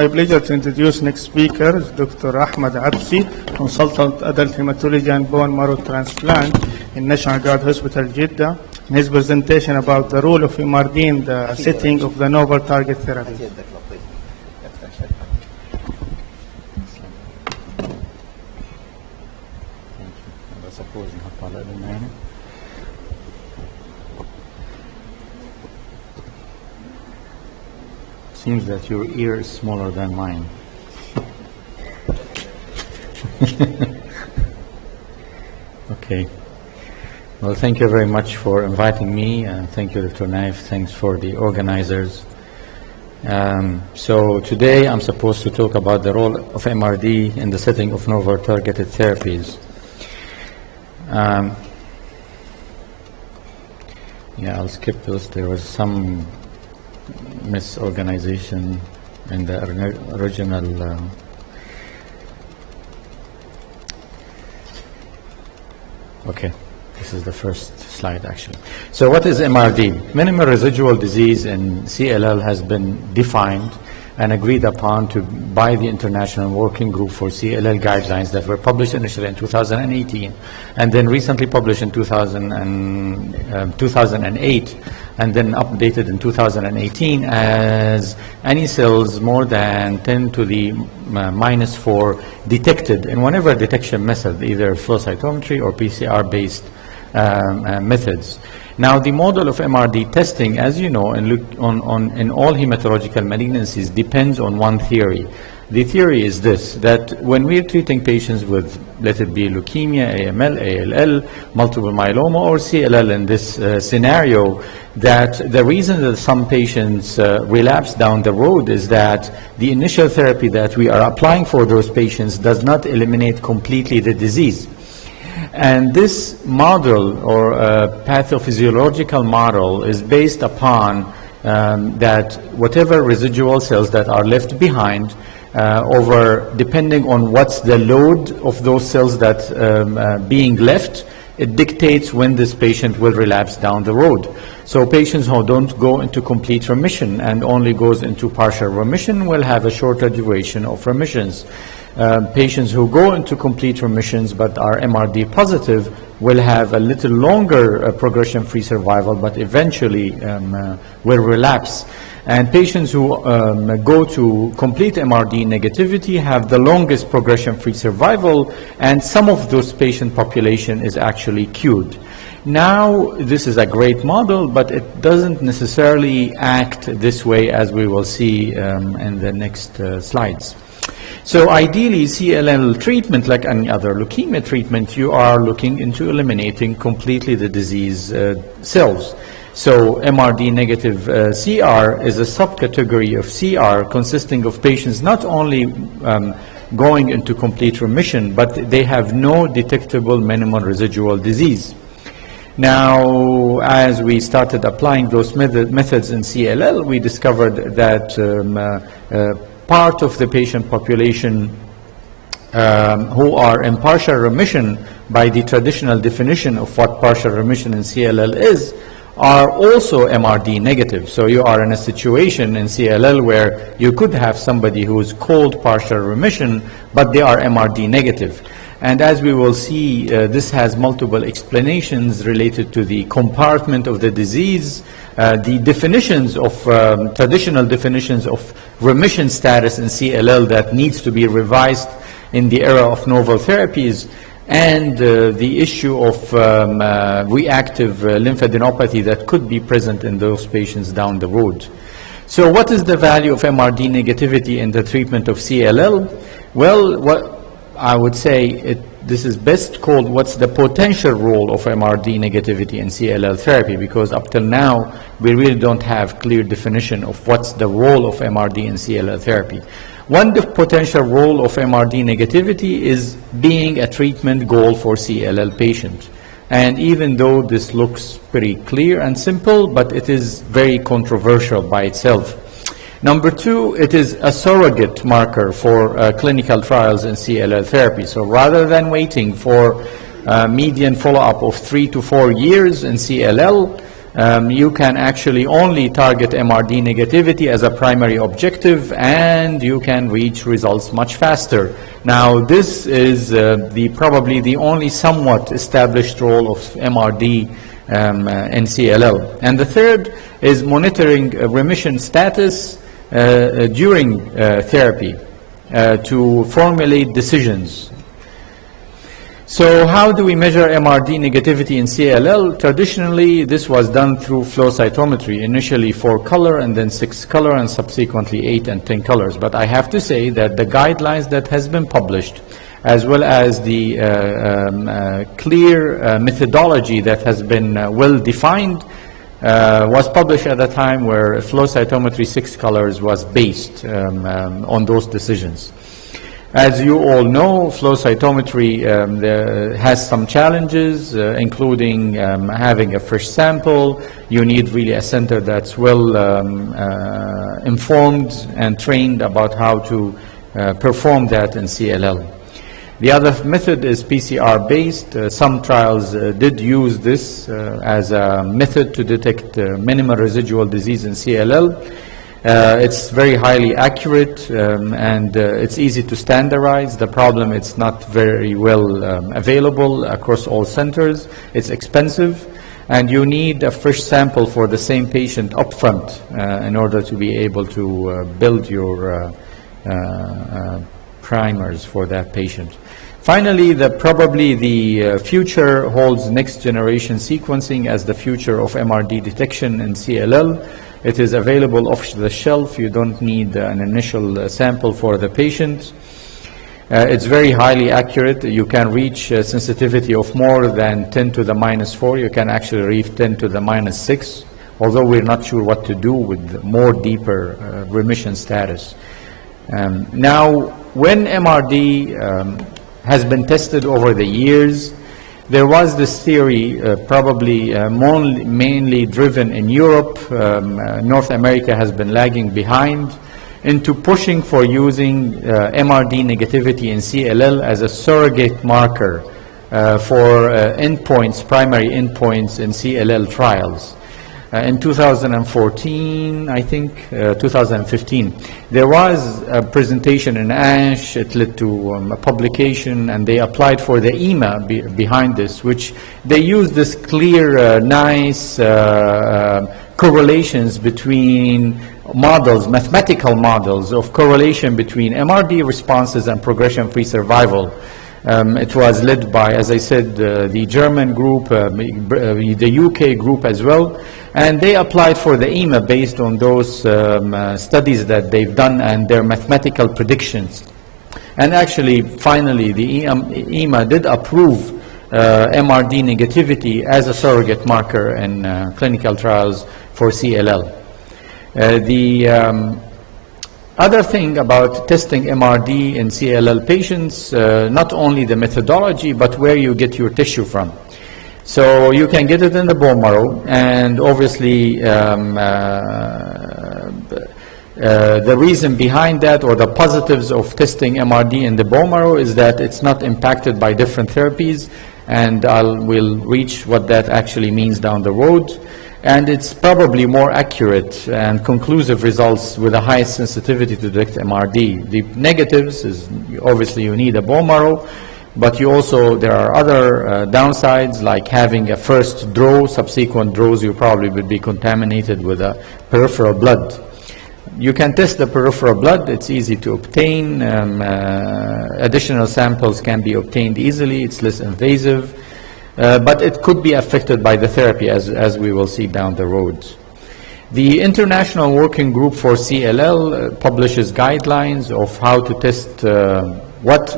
My pleasure to introduce next speaker is Dr. Ahmed Absi, consultant adult hematology and bone marrow transplant in National Guard Hospital, Jeddah. In his presentation about the role of MRD in the setting of the novel target therapy. Seems that your ear is smaller than mine. Okay. Well, thank you very much for inviting me, and thank you, Dr. Naif. Thanks for the organizers. So today I'm supposed to talk about the role of MRD in the setting of novel targeted therapies. Yeah, I'll skip those. There was some misorganization in the original okay, this is the first slide actually. So what is MRD? Minimal residual disease in CLL has been defined and agreed upon by the International Working Group for CLL guidelines that were published initially in 2018 and then recently published in 2008 and then updated in 2018 as any cells more than 10 to the -4 detected in whatever detection method, either flow cytometry or PCR-based methods. Now, the model of MRD testing, as you know, in all hematological malignancies depends on one theory. The theory is this, that when we're treating patients with, let it be leukemia, AML, ALL, multiple myeloma, or CLL in this scenario, that the reason that some patients relapse down the road is that the initial therapy that we are applying for those patients does not eliminate completely the disease. And this model, or pathophysiological model, is based upon that whatever residual cells that are left behind, depending on what's the load of those cells that being left, it dictates when this patient will relapse down the road. So patients who don't go into complete remission and only goes into partial remission will have a shorter duration of remissions. Patients who go into complete remissions but are MRD positive will have a little longer progression-free survival, but eventually will relapse. And patients who go to complete MRD negativity have the longest progression-free survival, and some of those patient population is actually cured. Now, this is a great model, but it doesn't necessarily act this way, as we will see in the next slides. So ideally, CLL treatment, like any other leukemia treatment, you are looking into eliminating completely the disease cells. So MRD negative CR is a subcategory of CR consisting of patients not only going into complete remission, but they have no detectable minimal residual disease. Now, as we started applying those methods in CLL, we discovered that part of the patient population who are in partial remission by the traditional definition of what partial remission in CLL is, are also MRD negative. So you are in a situation in CLL where you could have somebody who is called partial remission, but they are MRD negative. And as we will see, this has multiple explanations related to the compartment of the disease, the definitions of, traditional definitions of remission status in CLL that needs to be revised in the era of novel therapies, and the issue of reactive lymphadenopathy that could be present in those patients down the road. So what is the value of MRD negativity in the treatment of CLL? Well, what I would say, this is best called what's the potential role of MRD negativity in CLL therapy, because up till now we really don't have clear definition of what's the role of MRD in CLL therapy. One potential role of MRD negativity is being a treatment goal for CLL patients. And even though this looks pretty clear and simple, but it is very controversial by itself. Number two, it is a surrogate marker for clinical trials in CLL therapy. So rather than waiting for median follow-up of 3 to 4 years in CLL, you can actually only target MRD negativity as a primary objective, and you can reach results much faster. Now, this is probably the only somewhat established role of MRD in CLL. And the third is monitoring remission status during therapy to formulate decisions. So how do we measure MRD negativity in CLL? Traditionally, this was done through flow cytometry, initially 4 color and then 6 color and subsequently 8 and 10 colors. But I have to say that the guidelines that has been published, as well as the clear methodology that has been well defined, was published at a time where flow cytometry 6 colors was based on those decisions. As you all know, flow cytometry has some challenges, including having a fresh sample. You need really a center that's well informed and trained about how to perform that in CLL. The other method is PCR-based. Some trials did use this as a method to detect minimal residual disease in CLL. It's very highly accurate and it's easy to standardize. The problem, it's not very well available across all centers. It's expensive, and you need a fresh sample for the same patient upfront in order to be able to build your primers for that patient. Finally, probably the future holds next generation sequencing as the future of MRD detection in CLL. It is available off the shelf. You don't need an initial sample for the patient. It's very highly accurate. You can reach sensitivity of more than 10 to the -4. You can actually reach 10 to the -6, although we're not sure what to do with more deeper remission status. Now, when MRD has been tested over the years, there was this theory, probably mainly driven in Europe. North America has been lagging behind into pushing for using MRD negativity in CLL as a surrogate marker for endpoints, primary endpoints in CLL trials. In 2014, I think, 2015, there was a presentation in ASH. It led to a publication, and they applied for the EMA behind this, which they used this clear, nice correlations between models, mathematical models of correlation between MRD responses and progression-free survival. It was led by, as I said, the German group, the UK group as well, and they applied for the EMA based on those studies that they've done and their mathematical predictions. And actually, finally, the EMA did approve MRD negativity as a surrogate marker in clinical trials for CLL. Other thing about testing MRD in CLL patients, not only the methodology, but where you get your tissue from. So you can get it in the bone marrow, and obviously the reason behind that, or the positives of testing MRD in the bone marrow, is that it's not impacted by different therapies, and we'll reach what that actually means down the road. And it's probably more accurate and conclusive results with the highest sensitivity to detect MRD. The negatives is obviously you need a bone marrow, but there are other downsides, like having a first draw, subsequent draws you probably would be contaminated with a peripheral blood. You can test the peripheral blood. It's easy to obtain. Additional samples can be obtained easily. It's less invasive. But it could be affected by the therapy, as we will see down the road. The International Working Group for CLL publishes guidelines of how to test, what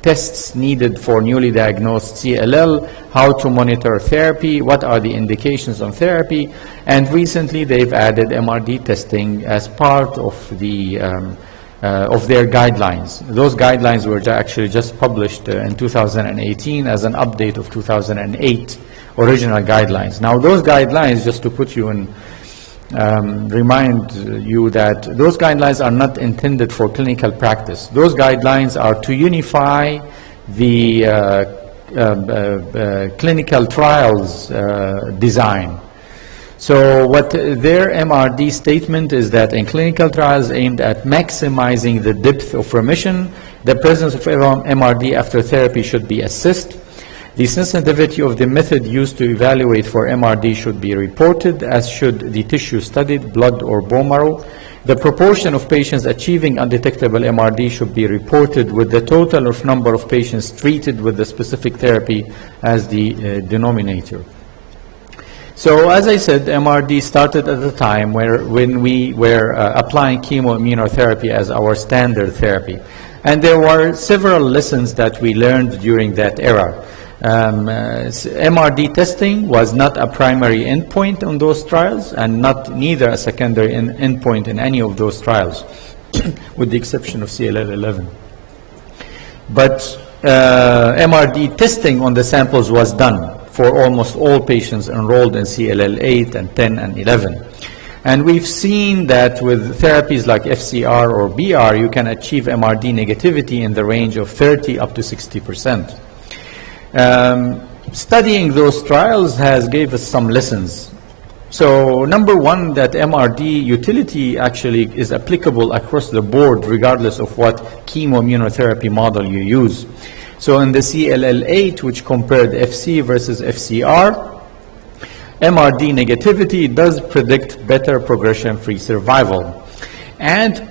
tests needed for newly diagnosed CLL, how to monitor therapy, what are the indications on therapy, and recently they've added MRD testing as part of their guidelines. Those guidelines were actually just published in 2018 as an update of 2008 original guidelines. Now those guidelines, just to put you in, remind you that those guidelines are not intended for clinical practice. Those guidelines are to unify the clinical trials design. So what their MRD statement is that in clinical trials aimed at maximizing the depth of remission, the presence of MRD after therapy should be assessed. The sensitivity of the method used to evaluate for MRD should be reported, as should the tissue studied, blood or bone marrow. The proportion of patients achieving undetectable MRD should be reported with the total of number of patients treated with the specific therapy as the denominator. So as I said, MRD started at the time when we were applying chemoimmunotherapy as our standard therapy. And there were several lessons that we learned during that era. MRD testing was not a primary endpoint on those trials, and neither a secondary endpoint in any of those trials, with the exception of CLL-11. But MRD testing on the samples was done for almost all patients enrolled in CLL-8 and 10 and 11. And we've seen that with therapies like FCR or BR, you can achieve MRD negativity in the range of 30 up to 60%. Studying those trials has gave us some lessons. So number one, that MRD utility actually is applicable across the board regardless of what chemoimmunotherapy model you use. So in the CLL-8, which compared FC versus FCR, MRD negativity does predict better progression-free survival. And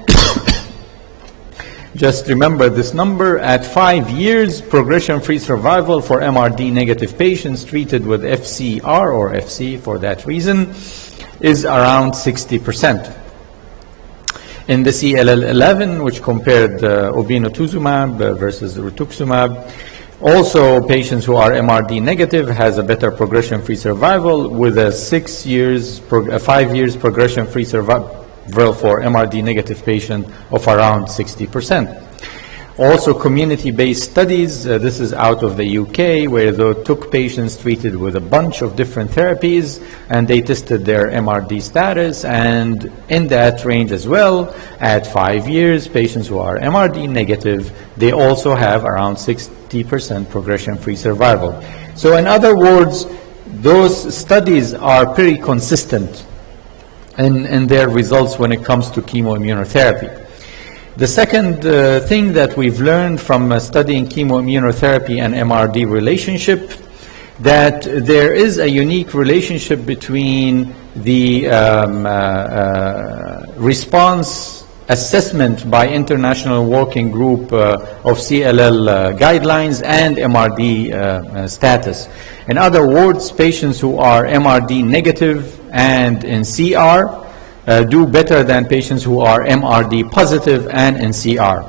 just remember this number, at 5 years, progression-free survival for MRD negative patients treated with FCR or FC for that reason is around 60%. In the CLL-11, which compared obinutuzumab versus rituximab, also patients who are MRD negative has a better progression-free survival with a 5 years progression-free survival for MRD negative patient of around 60%. Also community-based studies, this is out of the UK, where they took patients treated with a bunch of different therapies and they tested their MRD status, and in that range as well, at 5 years, patients who are MRD negative, they also have around 60% progression-free survival. So in other words, those studies are pretty consistent in their results when it comes to chemoimmunotherapy. The second thing that we've learned from studying chemoimmunotherapy and MRD relationship, that there is a unique relationship between the response assessment by International Working Group of CLL guidelines and MRD status. In other words, patients who are MRD negative and in CR do better than patients who are MRD positive and in CR.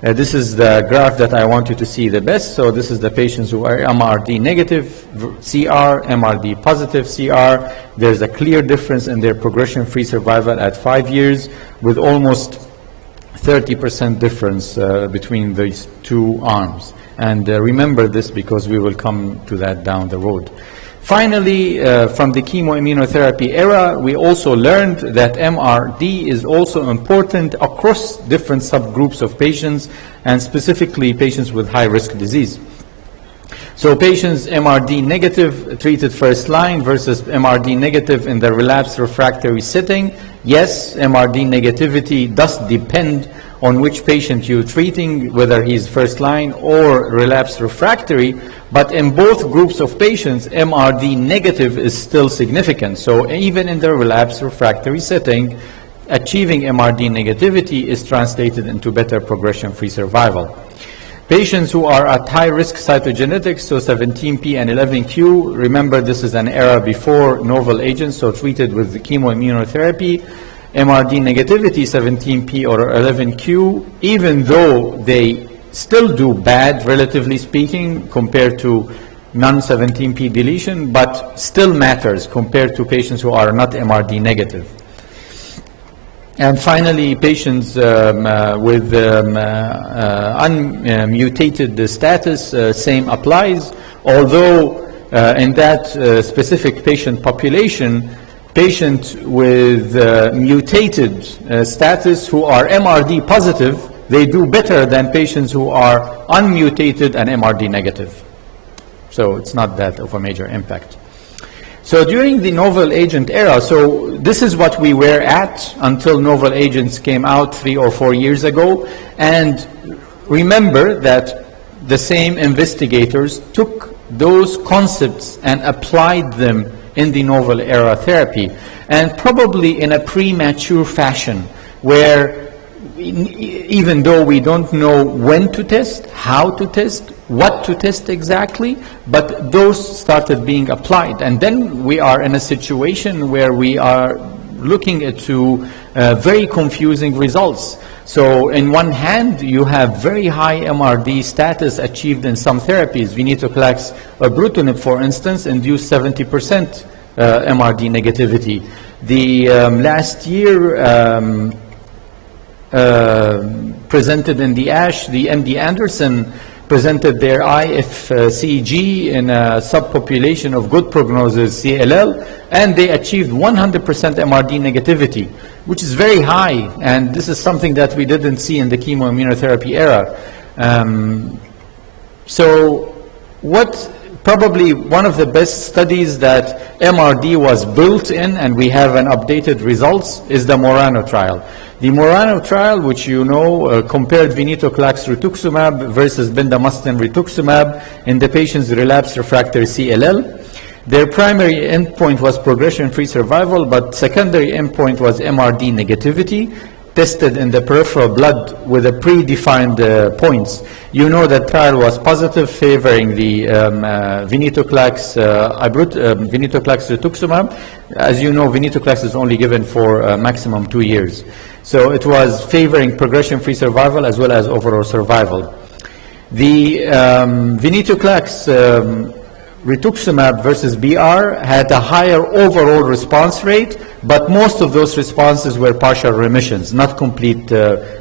This is the graph that I want you to see the best. So this is the patients who are MRD negative CR, MRD positive CR. There's a clear difference in their progression-free survival at 5 years, with almost 30% difference between these two arms. And remember this because we will come to that down the road. Finally, from the chemoimmunotherapy era, we also learned that MRD is also important across different subgroups of patients, and specifically patients with high-risk disease. So patients MRD negative treated first line versus MRD negative in the relapsed refractory setting. Yes, MRD negativity does depend on which patient you're treating, whether he's first line or relapsed refractory, but in both groups of patients, MRD negative is still significant. So even in the relapsed refractory setting, achieving MRD negativity is translated into better progression-free survival. Patients who are at high-risk cytogenetics, so 17p and 11q, remember this is an era before novel agents, so treated with the chemoimmunotherapy, MRD negativity 17p or 11q, even though they still do bad, relatively speaking, compared to non-17p deletion, but still matters compared to patients who are not MRD negative. And finally, patients with unmutated status, same applies, although in that specific patient population, patients with mutated status who are MRD positive, they do better than patients who are unmutated and MRD negative. So it's not that of a major impact. So during the novel agent era, so this is what we were at until novel agents came out 3 or 4 years ago. And remember that the same investigators took those concepts and applied them in the novel era therapy, and probably in a premature fashion, where even though we don't know when to test, how to test, what to test exactly, but those started being applied. And then we are in a situation where we are looking at very confusing results. So in one hand, you have very high MRD status achieved in some therapies. Venetoclax or ibrutinib, for instance, induced 70% MRD negativity. The last year presented in the ASH, the MD Anderson presented their IFCG in a subpopulation of good prognosis CLL, and they achieved 100% MRD negativity, which is very high, and this is something that we didn't see in the chemoimmunotherapy era. So what probably one of the best studies that MRD was built in, and we have an updated results, is the MURANO trial. The MURANO trial, which you know, compared venetoclax rituximab versus bendamustine rituximab in the patients relapsed refractory CLL. Their primary endpoint was progression-free survival, but secondary endpoint was MRD negativity, tested in the peripheral blood with a predefined points. You know that trial was positive, favoring the venetoclax rituximab. As you know, venetoclax is only given for maximum 2 years. So it was favoring progression-free survival as well as overall survival. The venetoclax rituximab versus BR had a higher overall response rate, but most of those responses were partial remissions, not complete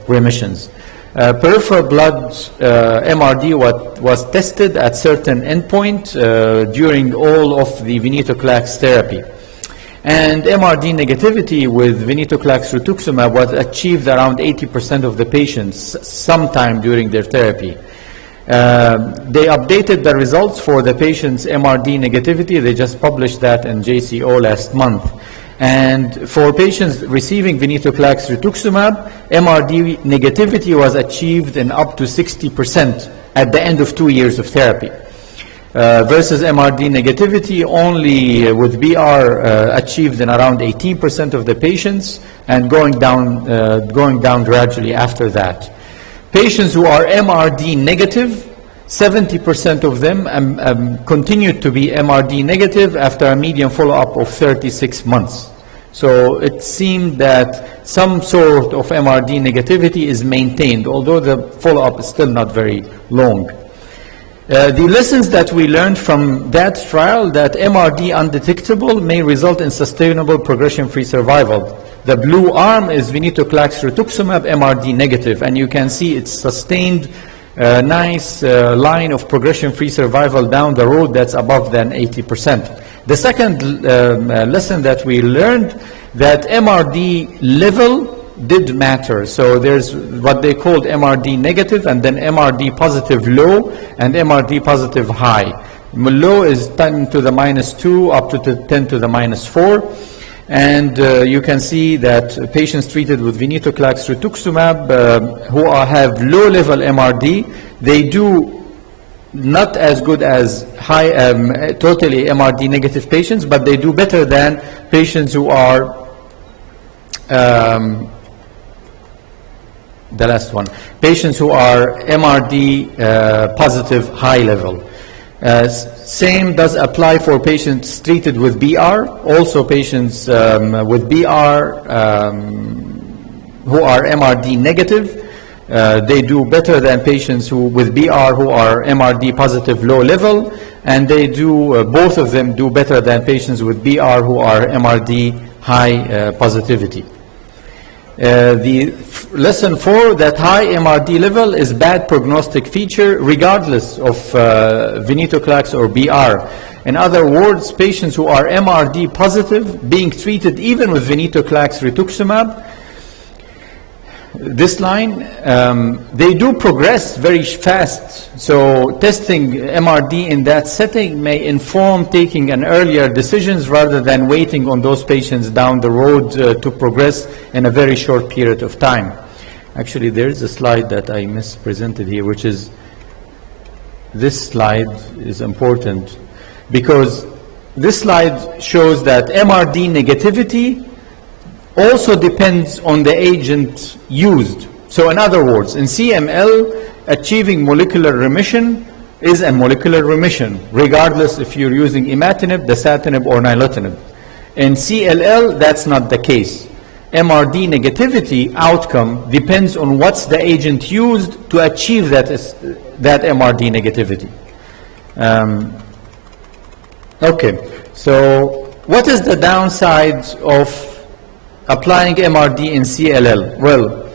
remissions. Peripheral blood MRD was tested at certain endpoint during all of the venetoclax therapy. And MRD negativity with venetoclax rituximab was achieved around 80% of the patients sometime during their therapy. They updated the results for the patient's MRD negativity. They just published that in JCO last month. And for patients receiving venetoclax rituximab, MRD negativity was achieved in up to 60% at the end of 2 years of therapy. Versus MRD negativity only with BR achieved in around 18% of the patients, and going down gradually after that. Patients who are MRD negative, 70% of them continued to be MRD negative after a median follow-up of 36 months. So it seemed that some sort of MRD negativity is maintained, although the follow-up is still not very long. The lessons that we learned from that trial, that MRD undetectable may result in sustainable progression-free survival. The blue arm is venetoclax rituximab MRD negative, and you can see it's sustained nice line of progression-free survival down the road that's above than 80%. The second lesson that we learned, that MRD level did matter. So there's what they called MRD negative, and then MRD positive low, and MRD positive high. Low is 10 to the minus 2 up to 10 to the minus 4. And you can see that patients treated with venetoclax rituximab who have low-level MRD, they do not as good as high totally MRD negative patients, but they do better than patients who are the last one, patients who are MRD positive high level. Same does apply for patients treated with BR. Also patients with BR who are MRD negative, they do better than patients with BR who are MRD positive low level, and they do, both of them do better than patients with BR who are MRD high positivity. The lesson 4, that high MRD level is bad prognostic feature regardless of venetoclax or BR. In other words, patients who are MRD positive being treated even with venetoclax rituximab this line, they do progress very fast. So testing MRD in that setting may inform taking an earlier decisions rather than waiting on those patients down the road to progress in a very short period of time. Actually, there is a slide that I mispresented here, which is, this slide is important because this slide shows that MRD negativity also depends on the agent used. So in other words, in CML, achieving molecular remission is a molecular remission, regardless if you're using imatinib, dasatinib, or nilotinib. In CLL, that's not the case. MRD negativity outcome depends on what's the agent used to achieve that MRD negativity. Okay, so what is the downside of applying MRD in CLL? Well,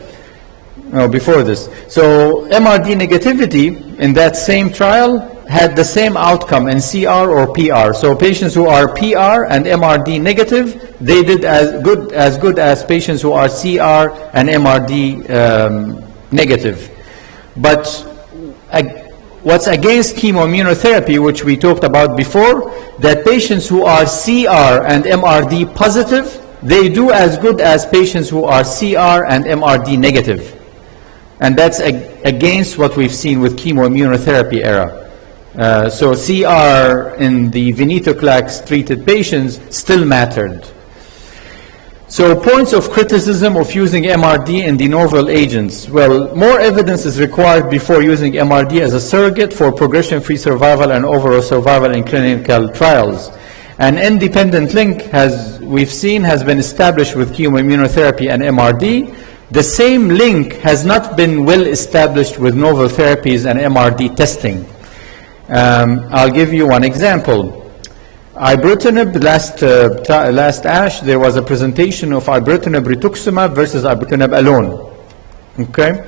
no, before this. So MRD negativity in that same trial had the same outcome in CR or PR. So patients who are PR and MRD negative, they did as good as patients who are CR and MRD negative. But what's against chemoimmunotherapy, which we talked about before, that patients who are CR and MRD positive, they do as good as patients who are CR and MRD negative. And that's against what we've seen with chemoimmunotherapy era. So CR in the venetoclax treated patients still mattered. So points of criticism of using MRD in the novel agents. Well, more evidence is required before using MRD as a surrogate for progression-free survival and overall survival in clinical trials. An independent link, we've seen, has been established with chemoimmunotherapy and MRD. The same link has not been well established with novel therapies and MRD testing. I'll give you one example. Ibrutinib, last ASH, there was a presentation of ibrutinib rituximab versus ibrutinib alone. Okay?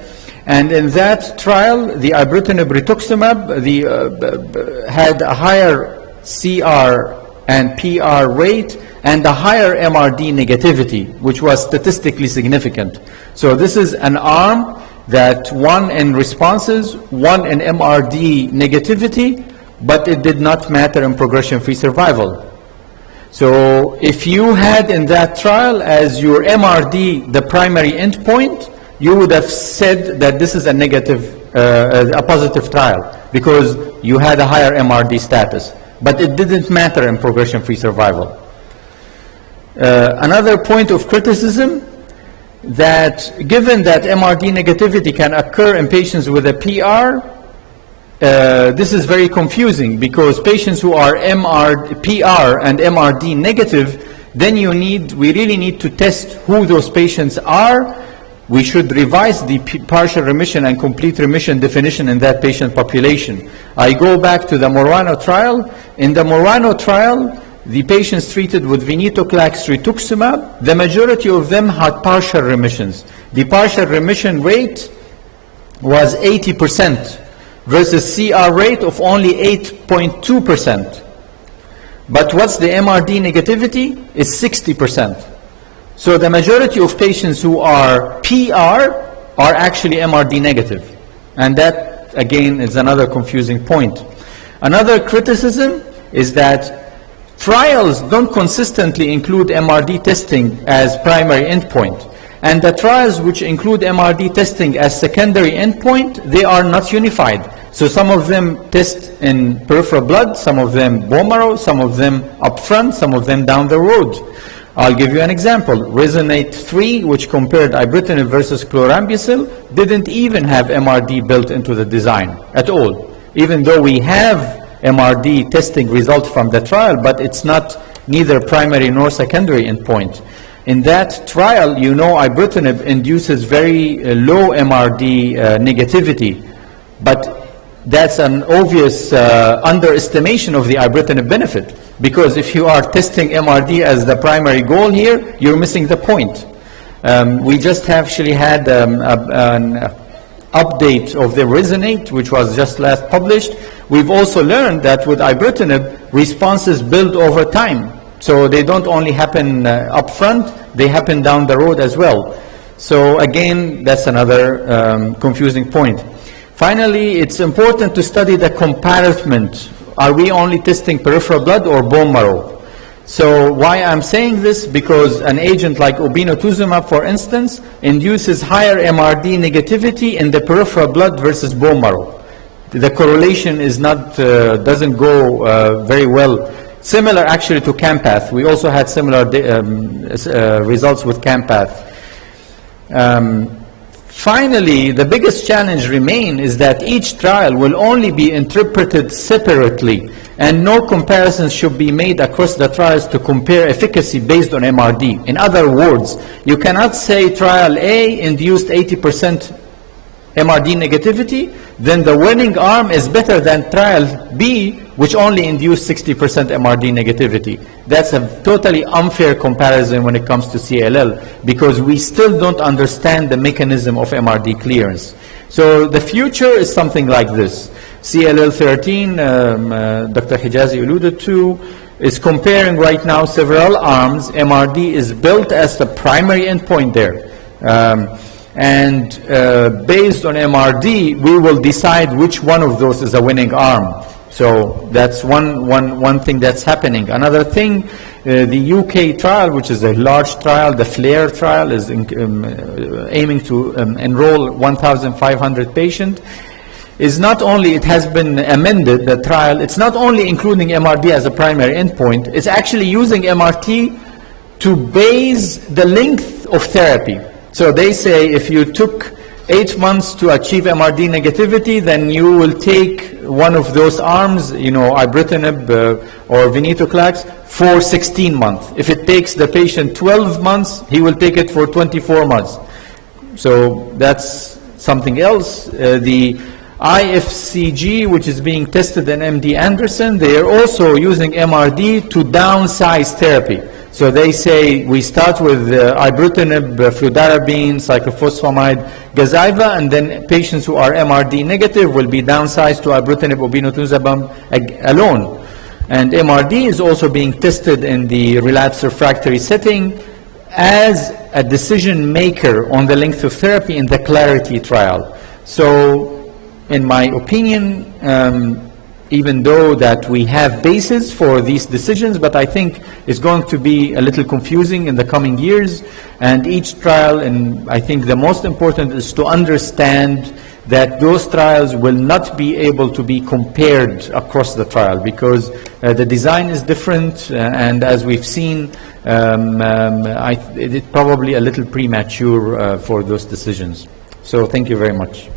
And in that trial, the ibrutinib rituximab had a higher CR and PR rate and a higher MRD negativity, which was statistically significant. So this is an arm that won in responses, won in MRD negativity, but it did not matter in progression-free survival. So if you had in that trial as your MRD the primary endpoint, you would have said that this is a positive trial because you had a higher MRD status. But it didn't matter in progression-free survival. Another point of criticism, that given that MRD negativity can occur in patients with a PR, this is very confusing because patients who are PR and MRD negative, then we really need to test who those patients are. We should revise the partial remission and complete remission definition in that patient population. I go back to the MURANO trial. In the MURANO trial, the patients treated with venetoclax rituximab, the majority of them had partial remissions. The partial remission rate was 80% versus CR rate of only 8.2%. But what's the MRD negativity? It's 60%. So the majority of patients who are PR are actually MRD negative. And that, again, is another confusing point. Another criticism is that trials don't consistently include MRD testing as primary endpoint. And the trials which include MRD testing as secondary endpoint, they are not unified. So some of them test in peripheral blood, some of them bone marrow, some of them upfront, some of them down the road. I'll give you an example. RESONATE-3, which compared ibrutinib versus chlorambucil, didn't even have MRD built into the design at all, even though we have MRD testing result from the trial, but it's not neither primary nor secondary endpoint. In that trial, you know, ibrutinib induces very low MRD negativity, but that's an obvious underestimation of the ibrutinib benefit, because if you are testing MRD as the primary goal here, you're missing the point. We just actually had an update of the RESONATE, which was just last published. We've also learned that with ibrutinib, responses build over time. So they don't only happen up front, they happen down the road as well. So again, that's another confusing point. Finally, it's important to study the compartment. Are we only testing peripheral blood or bone marrow? So why I'm saying this, because an agent like obinutuzumab, for instance, induces higher MRD negativity in the peripheral blood versus bone marrow. The correlation is not, doesn't go very well. Similar actually to CAMPATH. We also had similar results with CAMPATH. Finally, the biggest challenge remains is that each trial will only be interpreted separately, and no comparisons should be made across the trials to compare efficacy based on MRD. In other words, you cannot say trial A induced 80% MRD negativity, then the winning arm is better than trial B, which only induced 60% MRD negativity. That's a totally unfair comparison when it comes to CLL, because we still don't understand the mechanism of MRD clearance. So the future is something like this. CLL 13, Dr. Hijazi alluded to, is comparing right now several arms. MRD is built as the primary endpoint there. Based on MRD, we will decide which one of those is a winning arm. So that's one thing that's happening. Another thing, the UK trial, which is a large trial, the Flair trial, is aiming to enroll 1,500 patients. Is not only, it has been amended, the trial, it's not only including MRD as a primary endpoint, it's actually using MRD to base the length of therapy. So they say if you took 8 months to achieve MRD negativity, then you will take one of those arms, you know, ibrutinib or venetoclax, for 16 months. If it takes the patient 12 months, he will take it for 24 months. So that's something else. The IFCG, which is being tested in MD Anderson, they are also using MRD to downsize therapy. So they say we start with ibrutinib, fludarabine, cyclophosphamide, Gazyva, and then patients who are MRD negative will be downsized to ibrutinib, obinutuzumab alone. And MRD is also being tested in the relapse refractory setting as a decision maker on the length of therapy in the Clarity trial. So in my opinion, even though that we have basis for these decisions, but I think it's going to be a little confusing in the coming years, and each trial, and I think the most important is to understand that those trials will not be able to be compared across the trial, because the design is different, and as we've seen, it's probably a little premature for those decisions. So thank you very much.